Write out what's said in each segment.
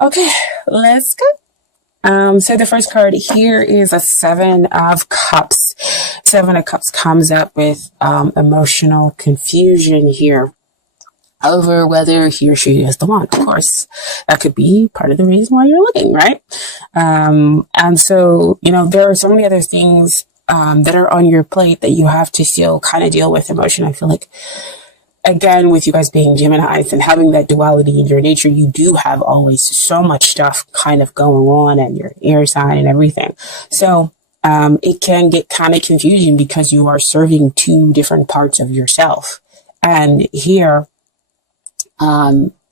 Okay, let's go. So the first card here is a Seven of Cups. Seven of Cups comes up with emotional confusion here over whether he or she is the one. Of course, that could be part of the reason why you're looking, right? And so, there are so many other things that are on your plate that you have to still kind of deal with emotion. I feel like, again, with you guys being Geminis and having that duality in your nature, you do have always so much stuff kind of going on and your air sign and everything. So it can get kind of confusing because you are serving two different parts of yourself. And here,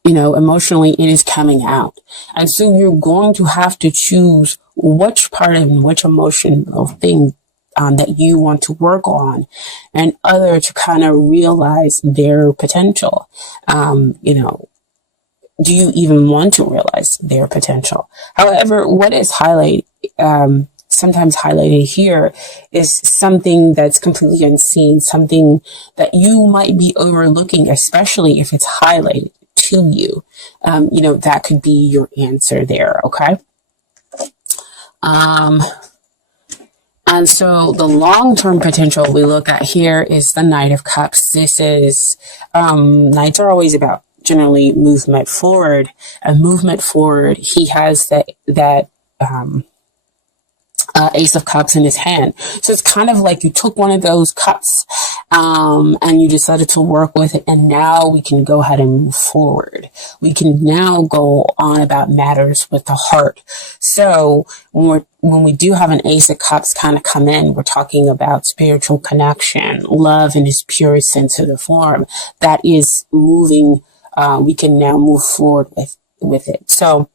emotionally it is coming out. And so you're going to have to choose which part and which emotional thing that you want to work on and other to kind of realize their potential. Do you even want to realize their potential? However, what is sometimes highlighted here is something that's completely unseen, something that you might be overlooking, especially if it's highlighted to you. That could be your answer there. Okay. And so the long-term potential we look at here is the Knight of Cups. This is, Knights are always about generally movement forward. And movement forward, he has that Ace of Cups in his hand. So it's kind of like you took one of those cups and you decided to work with it, and now we can go ahead and move forward. We can now go on about matters with the heart. So when we do have an Ace of Cups kind of come in, we're talking about spiritual connection, love in its purest sensitive form. That is moving. We can now move forward with it. So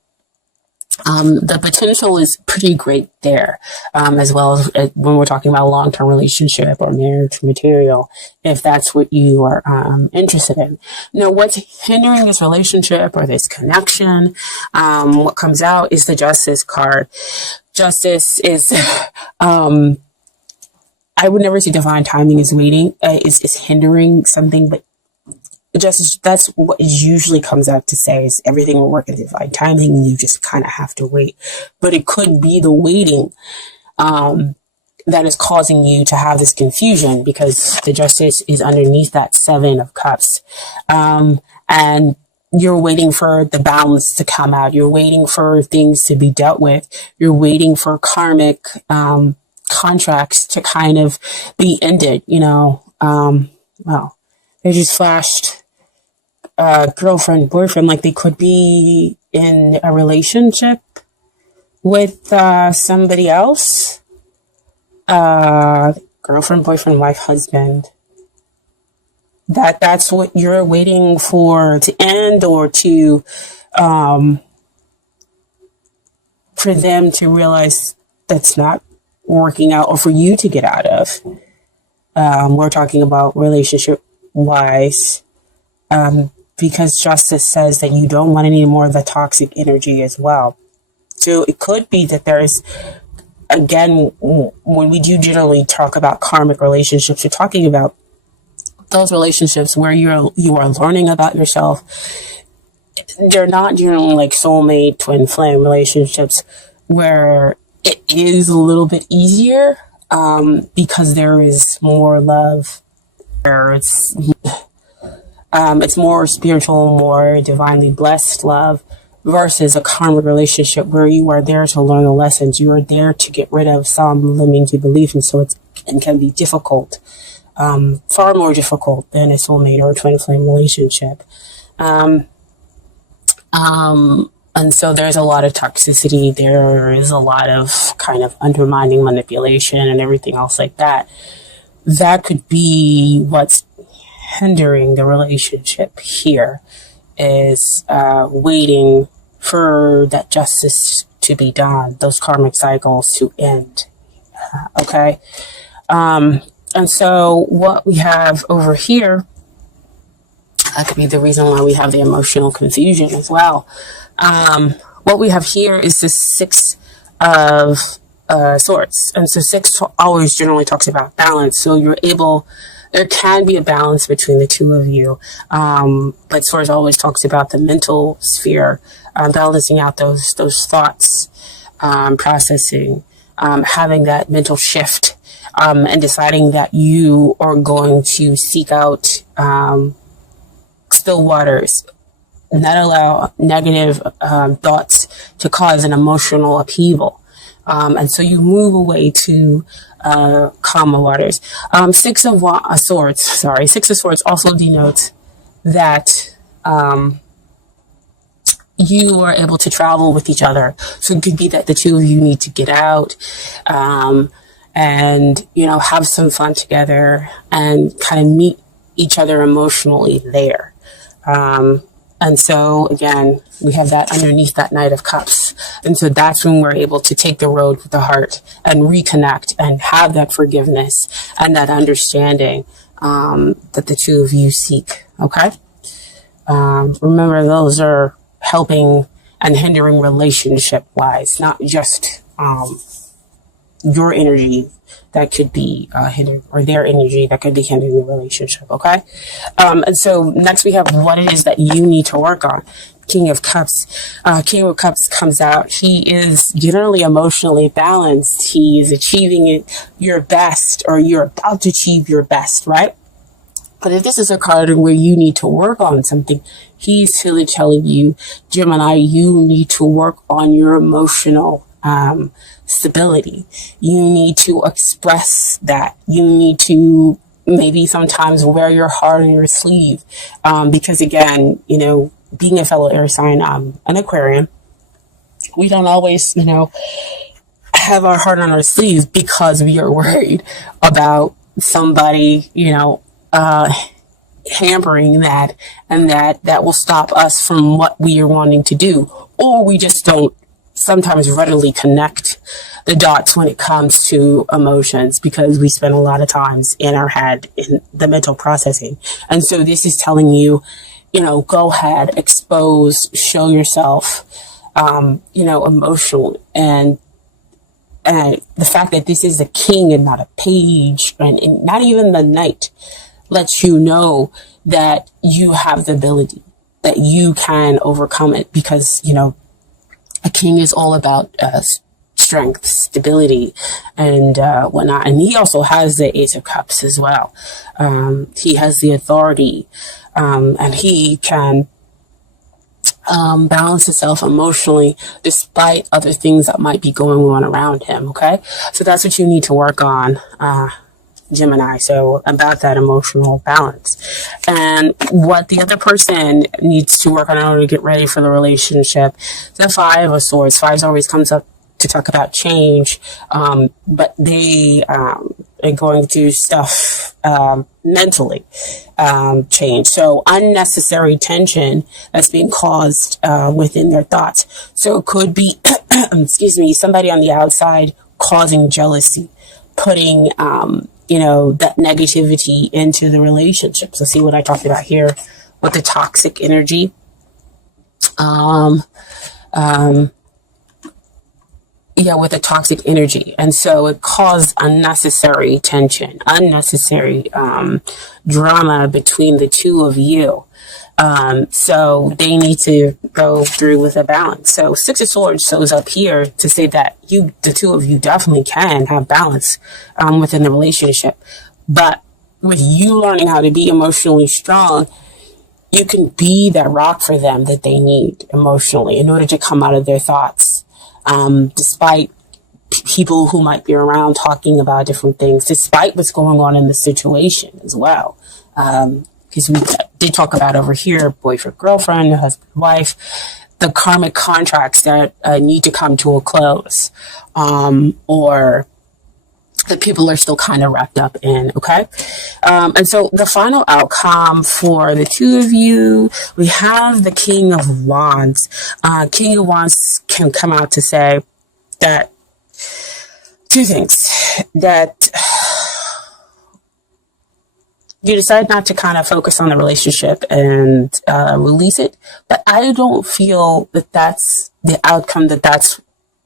the potential is pretty great there, as well as when we're talking about a long-term relationship or marriage material, if that's what you are interested in. Now, what's hindering this relationship or this connection? What comes out is the Justice card. Justice is, I would never say divine timing is waiting, is hindering something, but Justice, that's what it usually comes out to say, is everything will work in divine timing and you just kind of have to wait. But it could be the waiting that is causing you to have this confusion, because the Justice is underneath that Seven of Cups. And you're waiting for the balance to come out. You're waiting for things to be dealt with. You're waiting for karmic contracts to kind of be ended, they just flashed girlfriend, boyfriend, like they could be in a relationship with somebody else. Girlfriend, boyfriend, wife, husband. That's what you're waiting for to end, or to for them to realize that's not working out, or for you to get out of. We're talking about relationship wise, because Justice says that you don't want any more of the toxic energy as well. So it could be that there's, again, when we do generally talk about karmic relationships, we're talking about those relationships where you are learning about yourself. They're not generally like soulmate, twin flame relationships where it is a little bit easier because there is more love. It's more spiritual, more divinely blessed love, versus a karmic relationship where you are there to learn the lessons. You are there to get rid of some limiting belief, and so it can be difficult, far more difficult than a soulmate or a twin flame relationship. And so there's a lot of toxicity. There is a lot of kind of undermining, manipulation, and everything else like that. That could be what's hindering the relationship here, is waiting for that justice to be done, those karmic cycles to end. Okay. And so what we have over here, that could be the reason why we have the emotional confusion as well. What we have here is the Six of Swords. And so six always generally talks about balance. So you're able there can be a balance between the two of you. But Swords always talks about the mental sphere, balancing out those thoughts, processing, having that mental shift, and deciding that you are going to seek out still waters, not allow negative thoughts to cause an emotional upheaval. And so you move away to calmer waters. Six of Swords also denotes that you are able to travel with each other. So it could be that the two of you need to get out and, have some fun together and kind of meet each other emotionally there. And so, again, we have that underneath that Knight of Cups. And so that's when we're able to take the road with the heart and reconnect and have that forgiveness and that understanding that the two of you seek. Okay? Remember, those are helping and hindering relationship-wise, not just your energy that could be hindered, or their energy that could be hindering the relationship, okay? And so next we have what it is that you need to work on. King of Cups. King of Cups comes out. He is generally emotionally balanced. He is achieving your best, or you're about to achieve your best, right? But if this is a card where you need to work on something, he's really telling you, Gemini, you need to work on your emotional stability. You need to express that. You need to maybe sometimes wear your heart on your sleeve. Because again, being a fellow air sign, an Aquarian, we don't always, have our heart on our sleeve because we are worried about somebody, hampering that, and that will stop us from what we are wanting to do. Or we just don't sometimes readily connect the dots when it comes to emotions, because we spend a lot of times in our head in the mental processing. And so this is telling you, go ahead, expose, show yourself, emotional. And the fact that this is a king and not a page, and not even the knight, lets you know that you have the ability, that you can overcome it, because, a king is all about strength, stability, and whatnot. And he also has the Ace of Cups as well. He has the authority, and he can balance himself emotionally despite other things that might be going on around him. Okay, so that's what you need to work on, Gemini. So about that emotional balance, and what the other person needs to work on in order to get ready for the relationship. The Five of Swords. Fives always comes up to talk about change, but they are going through stuff mentally, change. So unnecessary tension that's being caused within their thoughts. So it could be, somebody on the outside causing jealousy, putting that negativity into the relationship. So see what I talked about here with the toxic energy. With the toxic energy. And so it caused unnecessary tension, unnecessary drama between the two of you. So they need to go through with a balance. So Six of Swords shows up here to say that the two of you definitely can have balance within the relationship. But with you learning how to be emotionally strong, you can be that rock for them that they need emotionally in order to come out of their thoughts. Despite people who might be around talking about different things, despite what's going on in the situation as well. Because we did talk about over here, boyfriend, girlfriend, husband, wife, the karmic contracts that need to come to a close, or that people are still kind of wrapped up in, okay? And so the final outcome for the two of you, we have the King of Wands. King of Wands can come out to say that two things, that you decide not to kind of focus on the relationship and release it, but I don't feel that that's the outcome, that's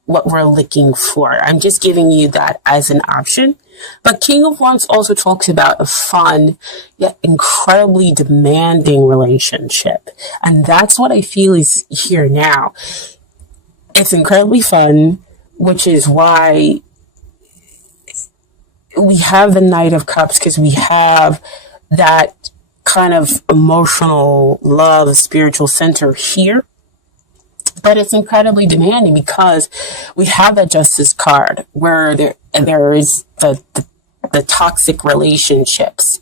what we're looking for. I'm just giving you that as an option. But King of Wands also talks about a fun yet incredibly demanding relationship. And that's what I feel is here now. It's incredibly fun, which is why we have the Knight of Cups, because we have that kind of emotional love, spiritual center here. But it's incredibly demanding because we have that Justice card where there is the toxic relationships.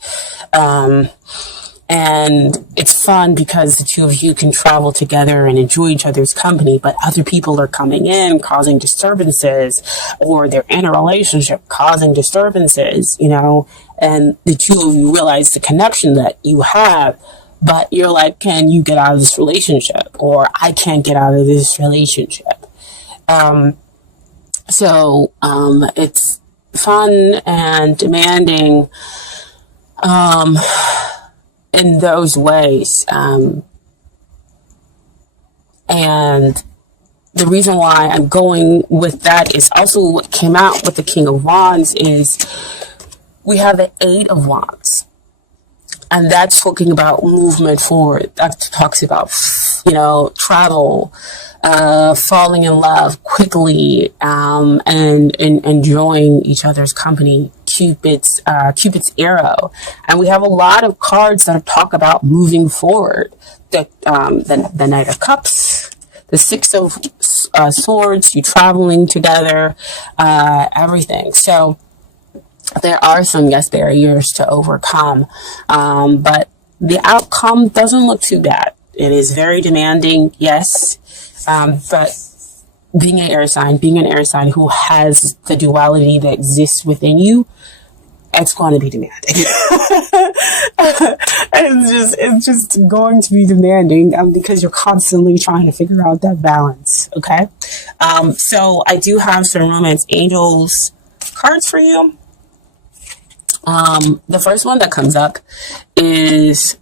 And it's fun because the two of you can travel together and enjoy each other's company, but other people are coming in, causing disturbances, or they're in a relationship causing disturbances, and the two of you realize the connection that you have, but you're like, can you get out of this relationship? Or I can't get out of this relationship. So it's fun and demanding, in those ways. And the reason why I'm going with that is also what came out with the King of Wands is we have the Eight of Wands. And that's talking about movement forward. That talks about, travel, falling in love quickly, and enjoying each other's company. Cupid's arrow. And we have a lot of cards that talk about moving forward. The Knight of Cups, the Six of Swords, you traveling together, everything. So there are some, barriers to overcome, but the outcome doesn't look too bad. It is very demanding, yes, but being an air sign who has the duality that exists within you, it's going to be demanding. It's just going to be demanding because you're constantly trying to figure out that balance. Okay. So I do have some romance angels cards for you. The first one that comes up is,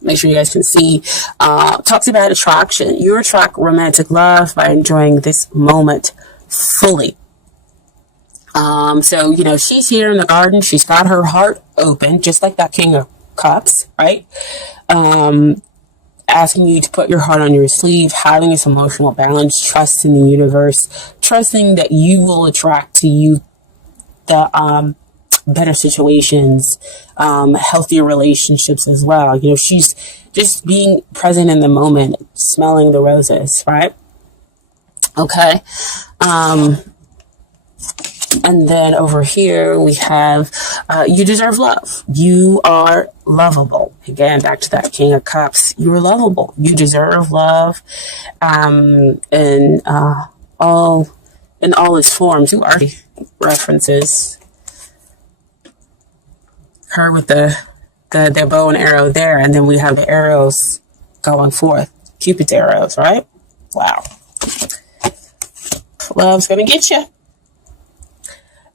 make sure you guys can see, talks about attraction. You attract romantic love by enjoying this moment fully. So, she's here in the garden. She's got her heart open, just like that King of Cups, right? Asking you to put your heart on your sleeve, having this emotional balance, trust in the universe, trusting that you will attract to you the, better situations, healthier relationships as well. She's just being present in the moment, smelling the roses, right? Okay. And then over here we have, you deserve love. You are lovable. Again, back to that King of Cups. You are lovable. You deserve love, in all its forms. Who are references? Her with the bow and arrow there, and then we have the arrows going forth. Cupid's arrows, right? Wow. Love's gonna get you.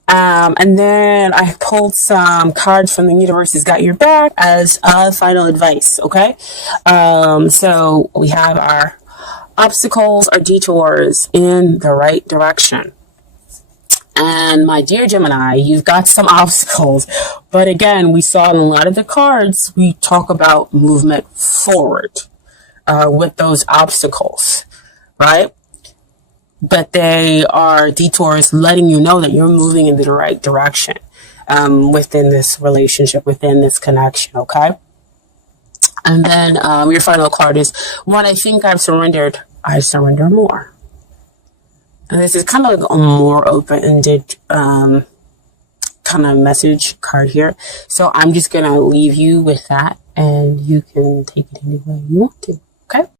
And then I pulled some cards from the universe's got your back as final advice, okay? So we have our obstacles, our detours in the right direction. And my dear Gemini, you've got some obstacles. But again, we saw in a lot of the cards, we talk about movement forward with those obstacles, right? But they are detours letting you know that you're moving in the right direction within this relationship, within this connection, okay? And then your final card is, when I think I've surrendered, I surrender more. And this is kind of like a more open-ended kind of message card here. So I'm just going to leave you with that, and you can take it any way you want to. Okay?